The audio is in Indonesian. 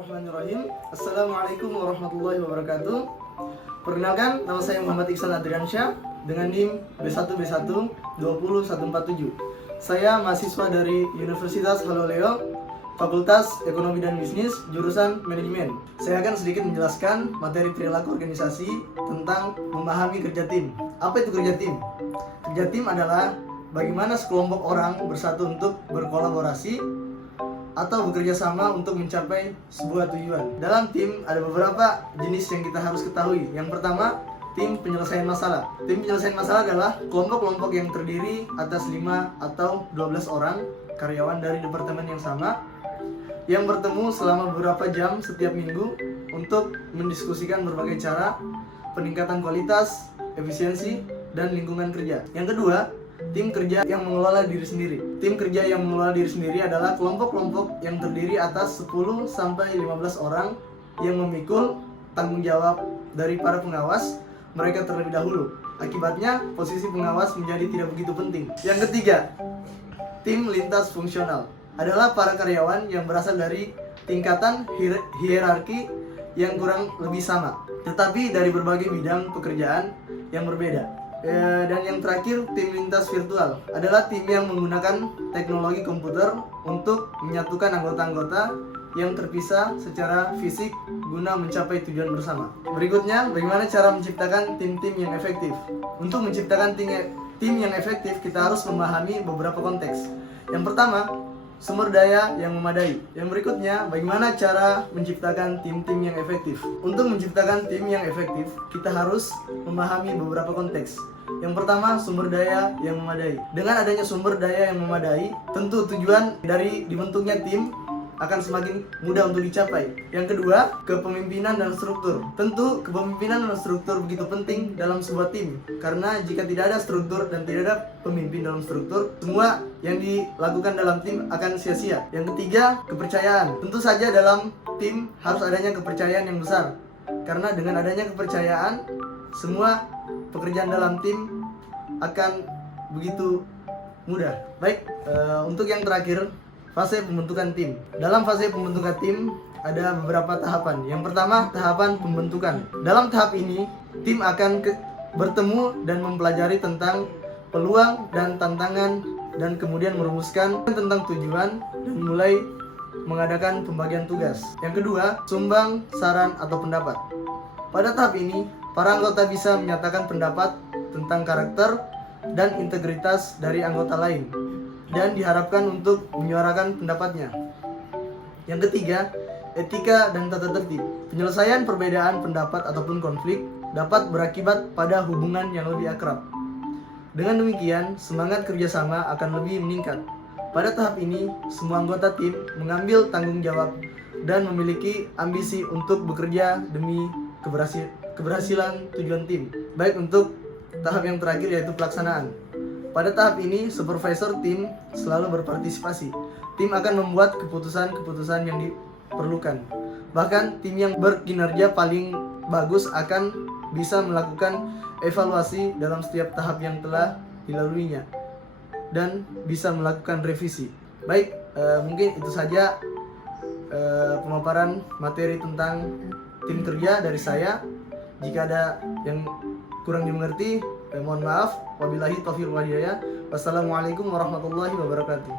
Bismillahirrahmanirrahim. Assalamualaikum warahmatullahi wabarakatuh. Perkenalkan, nama saya Muhammad Iksan Adriansyah dengan NIM B1B1 20147. Saya mahasiswa dari Universitas Haloleo, Fakultas Ekonomi dan Bisnis, jurusan Manajemen. Saya akan sedikit menjelaskan materi perilaku organisasi tentang memahami kerja tim. Apa itu kerja tim? Kerja tim adalah bagaimana sekelompok orang bersatu untuk berkolaborasi atau bekerja sama untuk mencapai sebuah tujuan. Dalam tim ada beberapa jenis yang kita harus ketahui. Yang pertama, tim penyelesaian masalah. Tim penyelesaian masalah adalah kelompok-kelompok yang terdiri atas 5 atau 12 orang karyawan dari departemen yang sama yang bertemu selama beberapa jam setiap minggu untuk mendiskusikan berbagai cara peningkatan kualitas, efisiensi, dan lingkungan kerja. Yang kedua, tim kerja yang mengelola diri sendiri. Tim kerja yang mengelola diri sendiri adalah kelompok-kelompok yang terdiri atas 10 sampai 15 orang yang memikul tanggung jawab dari para pengawas mereka terlebih dahulu. Akibatnya, posisi pengawas menjadi tidak begitu penting. Yang ketiga, tim lintas fungsional adalah para karyawan yang berasal dari tingkatan hierarki yang kurang lebih sama, tetapi dari berbagai bidang pekerjaan yang berbeda. Dan yang terakhir, tim lintas virtual adalah tim yang menggunakan teknologi komputer untuk menyatukan anggota-anggota yang terpisah secara fisik guna mencapai tujuan bersama. Berikutnya, bagaimana cara menciptakan tim-tim yang efektif? Untuk menciptakan tim yang efektif, kita harus memahami beberapa konteks. Yang pertama, sumber daya yang memadai. Yang berikutnya, bagaimana cara menciptakan tim-tim yang efektif? Untuk menciptakan tim yang efektif, kita harus memahami beberapa konteks. Yang pertama, sumber daya yang memadai. Dengan adanya sumber daya yang memadai, tentu tujuan dari dibentuknya tim akan semakin mudah untuk dicapai. Yang kedua, kepemimpinan dan struktur. Tentu kepemimpinan dan struktur begitu penting dalam sebuah tim, karena jika tidak ada struktur dan tidak ada pemimpin dalam struktur, semua yang dilakukan dalam tim akan sia-sia. Yang ketiga, kepercayaan. Tentu saja dalam tim harus adanya kepercayaan yang besar, karena dengan adanya kepercayaan, semua pekerjaan dalam tim akan begitu mudah. Baik, untuk yang terakhir, fase pembentukan tim. Dalam fase pembentukan tim ada beberapa tahapan. Yang pertama, tahapan pembentukan. Dalam tahap ini, tim akan bertemu dan mempelajari tentang peluang dan tantangan, dan kemudian merumuskan tentang tujuan dan mulai mengadakan pembagian tugas. Yang kedua, sumbang, saran, atau pendapat. Pada tahap ini, para anggota bisa menyatakan pendapat tentang karakter dan integritas dari anggota lain, dan diharapkan untuk menyuarakan pendapatnya. Yang ketiga, etika dan tata tertib. Penyelesaian perbedaan pendapat ataupun konflik dapat berakibat pada hubungan yang lebih akrab. Dengan demikian, semangat kerjasama akan lebih meningkat. Pada tahap ini, semua anggota tim mengambil tanggung jawab dan memiliki ambisi untuk bekerja demi keberhasilan tujuan tim. Baik, untuk tahap yang terakhir yaitu pelaksanaan. Pada tahap ini, supervisor tim selalu berpartisipasi. Tim akan membuat keputusan-keputusan yang diperlukan. Bahkan, tim yang berkinerja paling bagus akan bisa melakukan evaluasi dalam setiap tahap yang telah dilaluinya dan bisa melakukan revisi. Baik, mungkin itu saja pemaparan materi tentang tim kerja dari saya. Jika ada yang kurang dimengerti, mohon maaf. Wabillahi taufiq wal hidayah. Wassalamualaikum warahmatullahi wabarakatuh.